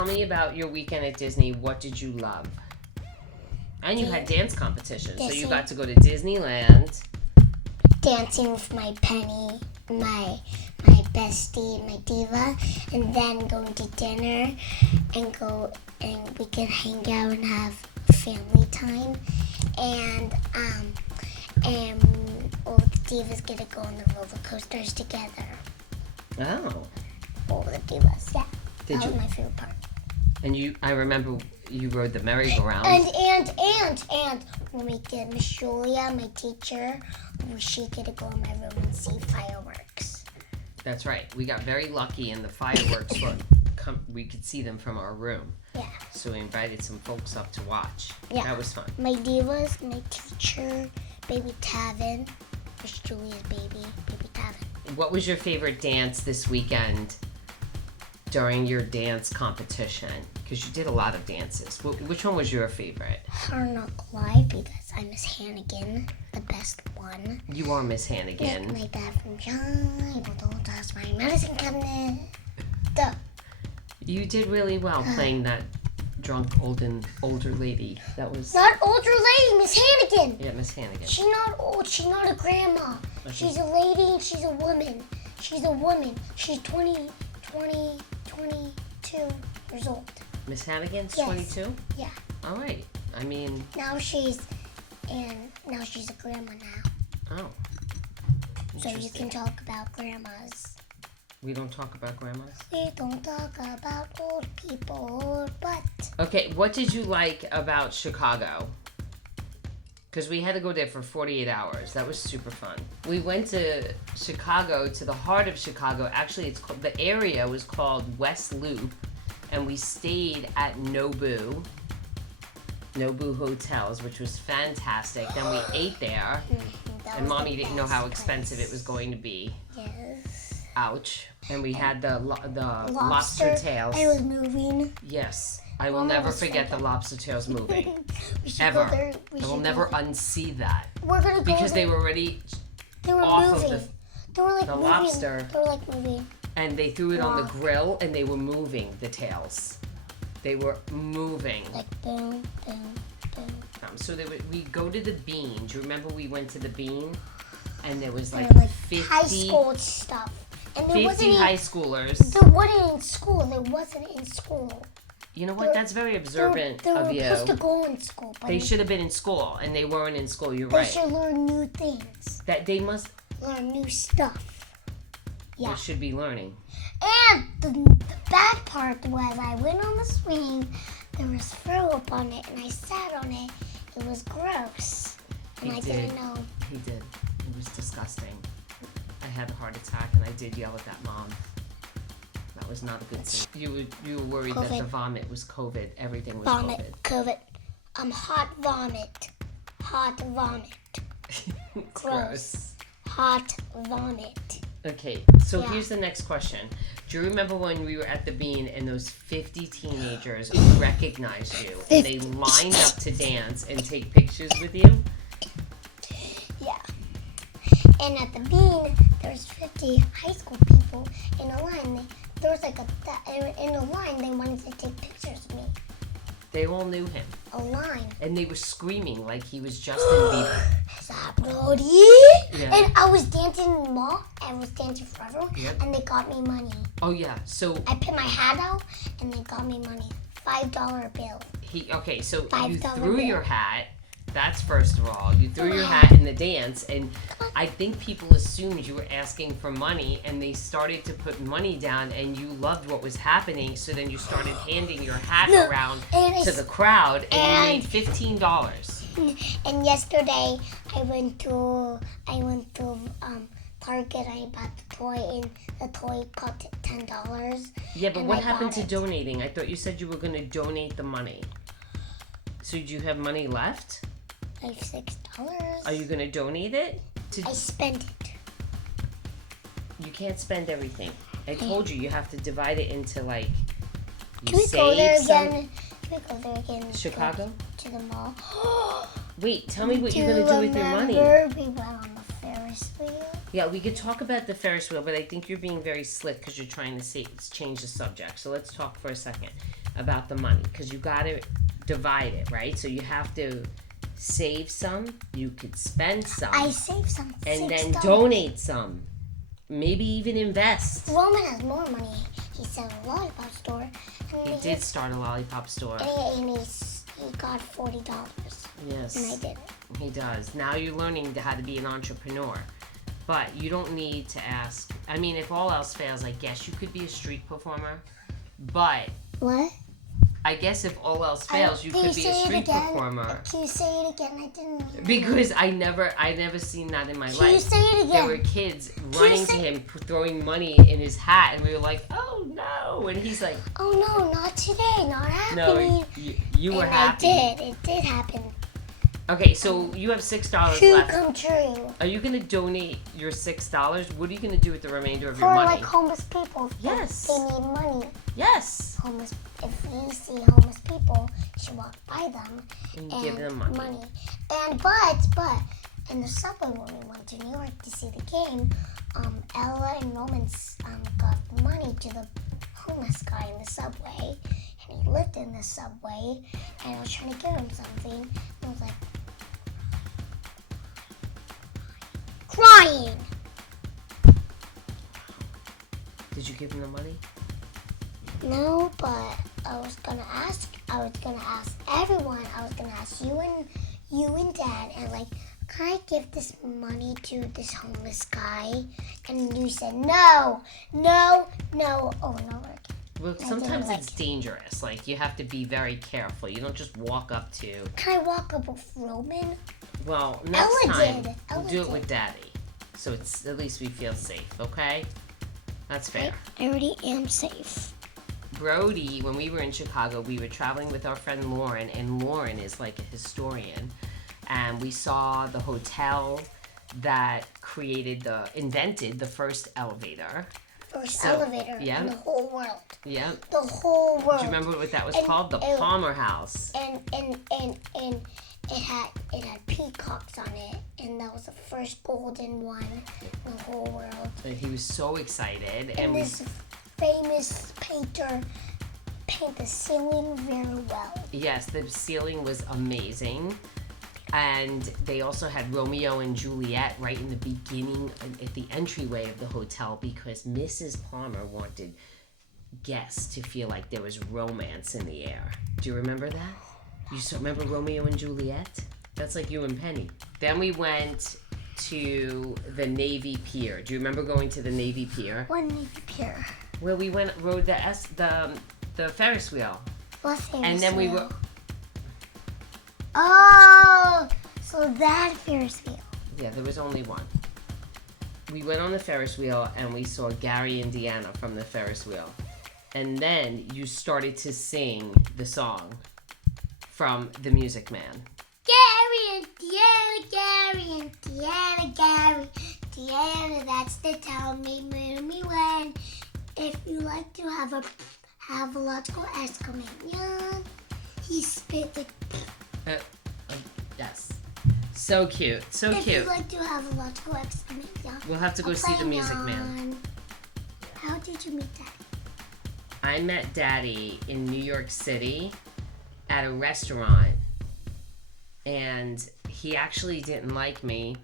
tell me about your weekend at Disney. What did you love? And you had dance competition, so you got to go to Disneyland. Dancing with my Penny, my bestie, my diva, and then going to dinner and we can hang out and have family time. And all the divas get to go on the roller coasters together. Oh. All the divas, yeah. That was my favorite part. And I remember you rode the merry-go-round. And when we get Miss Julia, my teacher, she get to go in my room and see fireworks. That's right. We got very lucky, and the fireworks we could see them from our room. Yeah. So we invited some folks up to watch. Yeah. That was fun. My divas, my teacher, Baby Tavin, Miss Julia's baby Tavin. What was your favorite dance this weekend during your dance competition? Because you did a lot of dances. Which one was your favorite? I'm not lie because I'm Miss Hannigan, the best one. You are Miss Hannigan. Like that from John, don't touch my medicine cabinet. Duh. You did really well playing that drunk older lady. That was not older lady, Miss Hannigan. Yeah, Miss Hannigan. She's not old. She's not a grandma. Okay. She's a lady and she's a woman. She's a woman. She's 22 years old. Miss Hannigan's yes. 22? Yeah. All right. I mean. Now she's a grandma now. Oh. So you can talk about grandmas. We don't talk about grandmas? We don't talk about old people, but... Okay, what did you like about Chicago? Because we had to go there for 48 hours. That was super fun. We went to Chicago, to the heart of Chicago. Actually, the area was called West Loop, and we stayed at Nobu Hotels, which was fantastic. Then we ate there, and Mommy didn't know how expensive it was going to be. Yes. Ouch. And we had the lobster tails. And it was moving. Yes. I will never forget the lobster tails moving. Ever. I will never unsee that. We're gonna go because they were already off moving. of they were like the moving. lobster. They were like moving. And they threw it on the grill and they were moving the tails. They were moving. Like boom, boom, boom. So we go to the Bean. Do you remember we went to the Bean? And there was like 50 high school stuff. And 50 high schoolers. They weren't in school. They wasn't in school. You know what? That's very observant of you. They were supposed to go in school. But they should have been in school, and they weren't in school. You're right. They should learn new things. That they must learn new stuff. Yeah. They should be learning. And the bad part was I went on the swing. There was throw up on it, and I sat on it. It was gross. And I didn't know. He did. It was disgusting. I had a heart attack, and I did yell at that mom. That was not a good thing. You were worried COVID. that the vomit was COVID. Everything was COVID. Hot vomit. Hot vomit. Gross. Hot vomit. Okay, so here's the next question. Do you remember when we were at the Bean and those 50 teenagers recognized you and they lined up to dance and take pictures with you? Yeah. And at the Bean, there's 50 high school people in a line. There was in a line, they wanted to take pictures of me. They all knew him. A line. And they were screaming like he was Justin Bieber. Is that Brody? Yeah. And I was dancing in the mall. I was dancing forever. Yep. And they got me money. Oh, yeah. So I put my hat out, and they got me money. $5 bill. So you threw your hat. That's first of all. You threw your hat in the dance, and I think people assumed you were asking for money, and they started to put money down, and you loved what was happening, so then you started handing your hat around to the crowd, and you made $15. And yesterday, I went to Target. I bought the toy, and the toy cost $10. Yeah, but what happened to donating? I thought you said you were going to donate the money. So do you have money left? I have $6. Are you going to donate it? I spent it. You can't spend everything. I told you have to divide it into Can we go there again? Chicago? To the mall. Wait, tell me what you're going to do with your money. We went on the Ferris wheel. Yeah, we could talk about the Ferris wheel, but I think you're being very slick because you're trying to change the subject. So let's talk for a second about the money because you got to divide it, right? So you have to save some, you could spend some. I saved some. And $6. then donate some. Maybe even invest. Roman has more money. He set a lollipop store. He did start a lollipop store. And he got $40. Yes. And I didn't. He does. Now you're learning how to be an entrepreneur. But you don't need to ask. I mean, if all else fails, I guess you could be a street performer. But What? I guess if all else fails, you could be a street performer. Can you say it again? I didn't hear. Because I never seen that in my life. Can you say it again? There were kids running to him, throwing money in his hat, and we were like, "Oh no!" And he's like, "Oh no, not today, not happening." No, you were and happy. It did happen. Okay, so you have $6 True left. come true. Are you gonna donate your $6? What are you gonna do with the remainder of For your money? like homeless people. Yes. They need money. Yes. If you see homeless people, you should walk by them And give them money. And but in the subway when we went to New York to see the game, Ella and Roman got money to the homeless guy in the subway, and he lived in the subway, and I was trying to give him something, and I was like crying. Did you give him the money? No, but I was gonna ask everyone. I was gonna ask you and Dad, and like, can I give this money to this homeless guy? And you said no. Oh no, Rick. Well, sometimes it's dangerous. Like, you have to be very careful. You don't just walk up to. Can I walk up with Roman? Well, next time, Ella do it did. with Daddy. So it's at least we feel safe, okay? That's fair. I already am safe. Brody, when we were in Chicago, we were traveling with our friend Lauren, and Lauren is like a historian. And we saw the hotel that invented the first elevator. First elevator yeah. in the whole world. Yeah. The whole world. Do you remember what that was called? The Palmer House. And it had peacocks on it, and that was the first golden one in the whole world. And he was so excited. And this famous painter painted the ceiling very well. Yes, the ceiling was amazing. And they also had Romeo and Juliet right in the beginning, at the entryway of the hotel, because Mrs. Palmer wanted guests to feel like there was romance in the air. Do you remember that? You still remember Romeo and Juliet? That's like you and Penny. Then we went to the Navy Pier. Do you remember going to the Navy Pier? What Navy Pier? Where we rode the Ferris wheel. What Ferris wheel? And then we were. Oh, so that Ferris wheel. Yeah, there was only one. We went on the Ferris wheel and we saw Gary and Deanna from the Ferris wheel. And then you started to sing the song from The Music Man. Gary and Deanna, Gary and Deanna, Gary. Deanna, that's the time they move me when. If you like to have a logical exclamation, he spit the. Yes. So cute. So if cute. If you like to have a logical exclamation, we'll have to go see The Music Man. How did you meet Daddy? I met Daddy in New York City at a restaurant. And he actually didn't like me.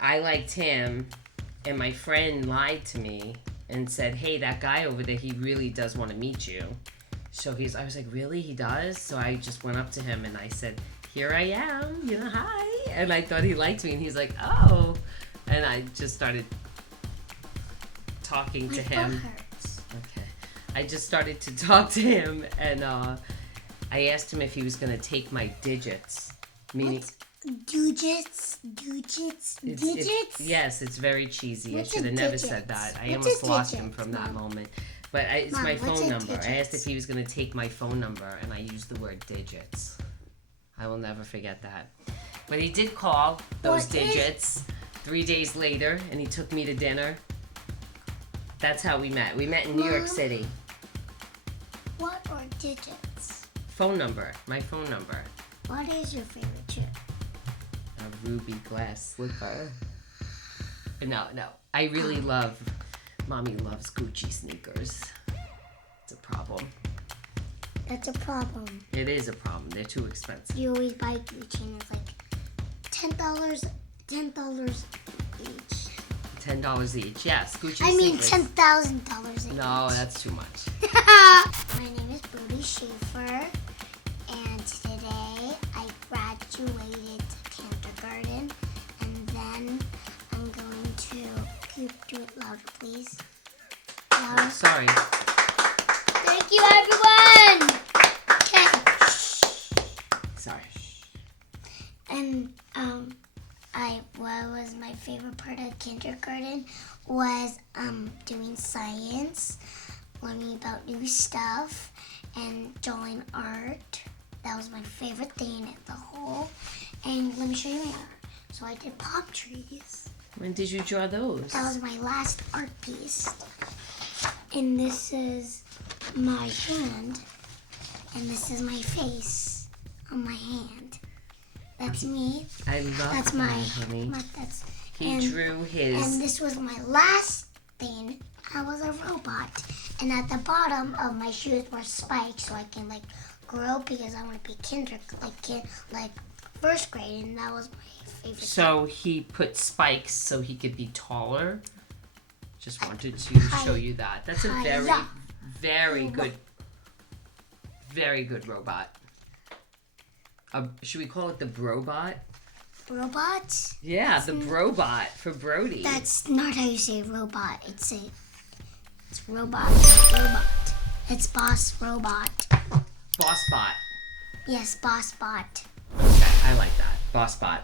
I liked him. And my friend lied to me and said, hey, that guy over there, he really does want to meet you. So I was like, really? He does? So I just went up to him and I said, here I am, hi. And I thought he liked me and he's like, oh. And I just started talking to him. Hurts. Okay. I just started to talk to him and I asked him if he was going to take my digits. Meaning, digits? Yes, it's very cheesy. What's I should have never digits? said that. I What's almost a lost digit, him from that Mom? moment. But it's Mom, my what's phone a number. I asked digits? if he was going to take my phone number, and I used the word digits. I will never forget that. But he did call those digits 3 days later, and he took me to dinner. That's how we met. We met in New York City. What are digits? Phone number. My phone number. What is your favorite chip? A ruby glass slipper. No. I really love. Mommy loves Gucci sneakers. It's a problem. That's a problem. It is a problem. They're too expensive. You always buy Gucci and it's like $10 each. $10 each. Yes, Gucci I mean sneakers. $10,000 each. No, that's too much. My name is Brody Schaefer, and today I graduated kindergarten, and then I'm going to do it louder, please. Louder. Sorry. Thank you, everyone. Okay. Sorry. And what was my favorite part of kindergarten was doing science, learning about new stuff, and drawing art. That was my favorite thing at the whole. And let me show you my art. So I did palm trees. When did you draw those? That was my last art piece. And this is my hand, and this is my face on my hand. That's me. I love That's that, my honey. that's. He drew his. And this was my last thing. I was a robot, and at the bottom of my shoes were spikes, so I can like grow because I want to be like first grade, and that was my favorite. So he put spikes so he could be taller. Just wanted to show you that. That's a very good robot. Should we call it the Brobot? Robot? Yeah, the Brobot for Brody. That's not how you say robot. It's robot. Robot. It's boss robot. Bossbot. Yes, boss bot. Okay, I like that. Bossbot.